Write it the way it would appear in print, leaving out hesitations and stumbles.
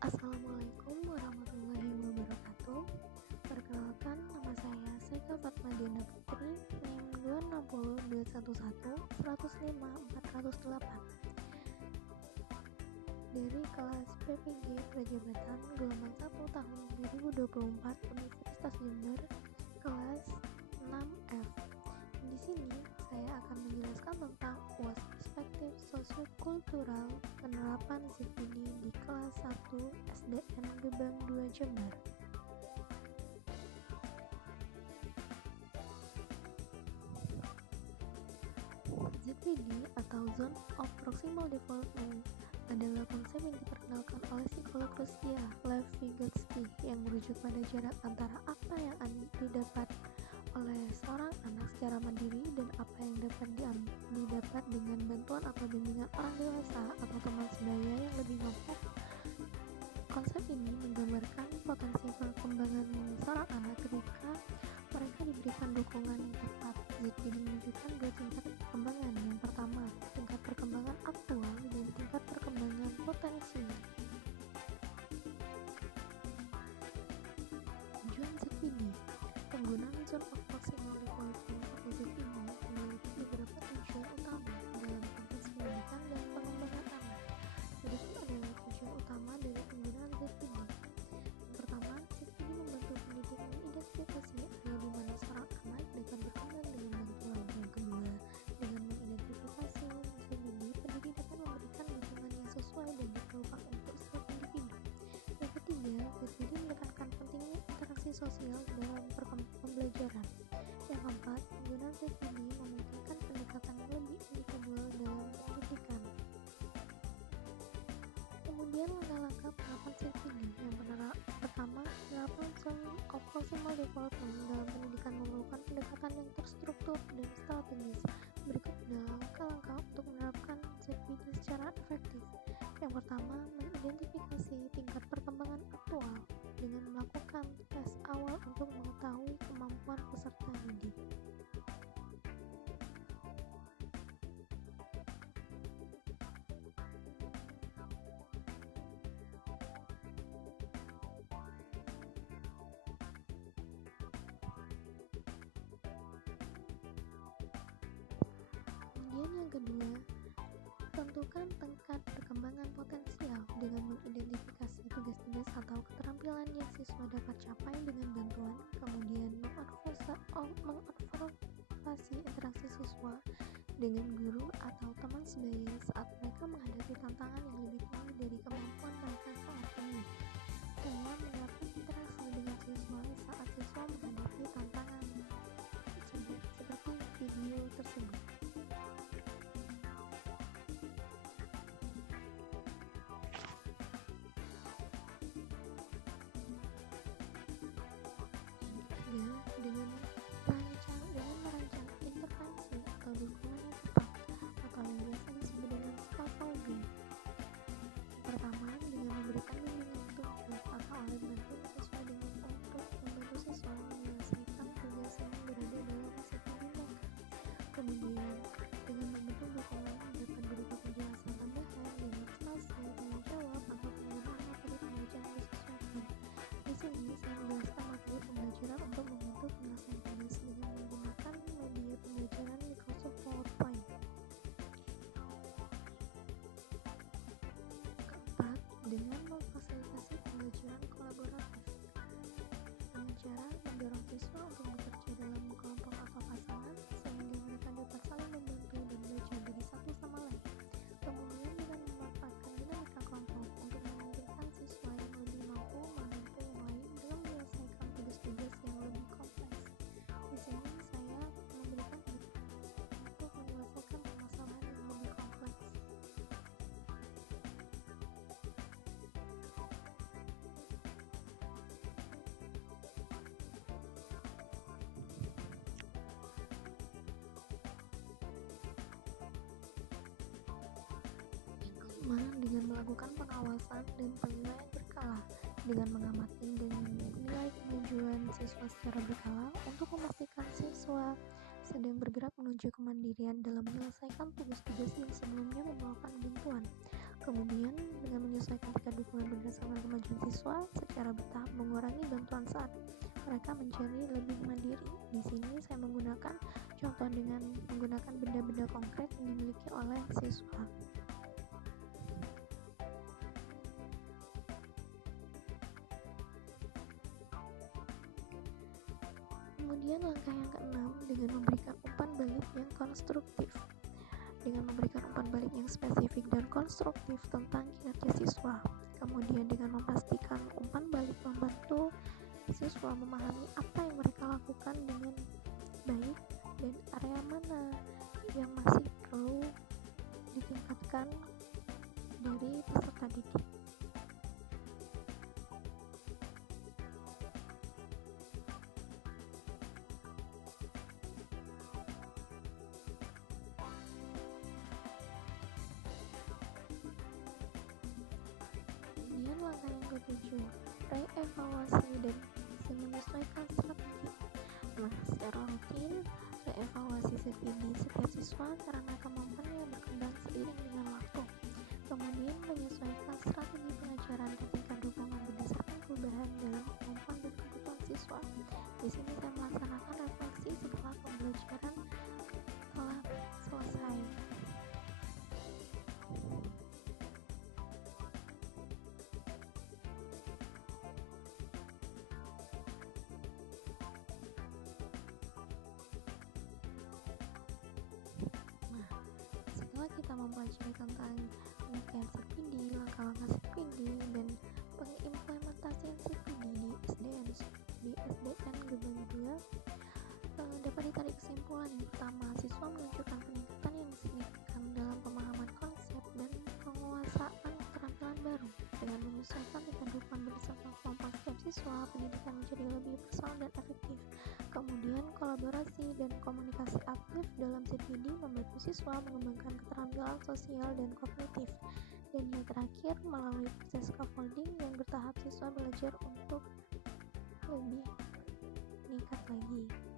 Assalamualaikum warahmatullahi wabarakatuh. Perkenalkan, nama saya Seka Fatmadiana Putri, NIM 2602611105408 dari kelas PPG Prajabatan gelombang 1 tahun 2024 Universitas Jember, kelas 6F. Di sini saya akan menjelaskan tentang UAS perspektif sosiokultural penerapan ZPD di kelas 1 SDN Gebang 2 Jember. ZPD atau Zone of Proximal Development adalah konsep yang diperkenalkan oleh psikolog Rusia Lev Vygotsky yang merujuk pada jarak antara apa yang didapat oleh seorang anak secara mandiri dan apa yang dapat didapat dengan bantuan atau bimbingan orang dewasa atau teman sebaya yang lebih mampu. Konsep ini menggambarkan potensi perkembangan seorang anak ketika mereka diberikan dukungan yang tepat. ZPD menunjukkan dua tingkat perkembangan. Yang pertama, tingkat perkembangan aktual dan tingkat perkembangan potensi. Tujuan ZPD. Penggunaan Zone of Proximal Development atau ZPD memiliki beberapa tujuan utama dalam konteks pendidikan dan pengembangan anak. Berikut adalah tujuan utama dari penggunaan ZPD. Yang pertama, ZPD membantu pendidik mengidentifikasi area di mana seorang anak dapat berkembang dengan bantuan. Yang kedua, dengan mengidentifikasi ZPD, pendidik dapat memberikan dukungan yang sesuai dan diperlukan untuk setiap individu. Yang ketiga, ZPD menekankan pentingnya interaksi sosial dalam pembelajaran. Yang keempat, penggunaan ZPD memungkinkan pendekatan yang lebih individual dalam pendidikan. Kemudian langkah-langkah penerapan ZPD. Yang pertama, penerapan Zone of Proximal Development dalam pendidikan memerlukan pendekatan yang terstruktur dan strategis. Berikut adalah langkah-langkah untuk menerapkan ZPD secara efektif. Yang pertama, mengidentifikasi tingkat perkembangan aktual dengan melakukan tes awal untuk mengetahui kemampuan peserta didik. Kemudian yang kedua, tentukan tingkat perkembangan potensial dengan mengidentifikasi tugas-tugas atau keterampilan yang siswa dapat capai dengan bantuan. Kemudian mengobservasi interaksi siswa dengan guru atau teman sebaya saat mereka menghadapi tantangan yang lebih tinggi dari kemampuan mereka saat ini. Saya menerapkan interaksi dengan siswa saat siswa menghadapi tantangan seperti video tersebut. Dengan merancang intervensi atau dukungan yang tepat atau yang biasa disebut dengan scaffolding. Pertama, dengan memberikan bimbingan petunjuk atau alat bantu sesuai dengan untuk membantu siswa menyelesaikan tugas yang berada dalam ZPD mereka. Kemudian, dengan membentuk dukungan dapat berupa penjelasan tambahan, demonstrasi, tanya jawab, atau penggunaan materi pembelajaran disesuaikan. Di sini saya menjelaskan materi pembelajaran untuk membantu penyelesaian tugas dengan menggunakan media pembelajaran Microsoft PowerPoint. Keempat, dengan memfasilitasi pembelajaran kolaboratif dengan cara mendorong siswa untuk bekerja dalam kelompok atau pasangan sehingga mereka dapat saling membantu dan belajar dari satu sama lain. Kemudian dengan memanfaatkan dinamika kelompok untuk memungkinkan siswa yang lebih mampu membantu yang lain dalam menyelesaikan tugas-tugas yang lebih kompleks. Di sini saya memberikan tips untuk menyelesaikan permasalahan yang lebih kompleks. Dengan melakukan pengawasan dan penilaian berkala, dengan mengamati dan menilai kemajuan siswa secara berkala untuk memastikan siswa sedang bergerak menuju kemandirian dalam menyelesaikan tugas-tugas yang sebelumnya memerlukan bantuan. Kemudian dengan menyesuaikan tingkat dukungan berdasarkan kemajuan siswa secara bertahap, mengurangi bantuan saat mereka menjadi lebih mandiri. Di sini saya menggunakan contoh dengan menggunakan benda-benda konkret yang dimiliki oleh siswa. Kemudian langkah yang keenam, dengan memberikan umpan balik yang konstruktif. Dengan memberikan umpan balik yang spesifik dan konstruktif tentang kinerja siswa. Kemudian dengan memastikan umpan balik membantu siswa memahami apa yang mereka lakukan dengan baik dan area mana yang masih perlu ditingkatkan dari peserta didik. Kemudian langkah yang ketujuh, reevaluasi dan menyesuaikan strategi. Nah, secara rutin, reevaluasi strategi setiap siswa karena kemampuannya berkembang seiring dengan waktu. Kemudian menyesuaikan strategi pengajaran dan tingkat dukungan berdasarkan perubahan dalam kemampuan dan kebutuhan siswa. Di sini saya melaksanakan refleksi setelah pembelajaran telah selesai. Setelah kita mempelajari tentang pengertian CPD, langkah-langkah CPD, dan pengimplementasian CPD di SDN Gebang 2, dapat ditarik kesimpulan. Yang pertama, siswa menunjukkan peningkatan yang signifikan dalam pemahaman konsep dan penguasaan keterampilan baru. Dengan menyesuaikan tingkat dukungan berdasarkan kemampuan setiap siswa, pendidikan menjadi lebih personal dan efektif. Kemudian, kolaborasi dan komunikasi aktif dalam CPD membantu siswa mengembangkan keterampilan sosial dan kognitif. Dan yang terakhir, melalui proses scaffolding yang bertahap, siswa belajar untuk lebih meningkat lagi.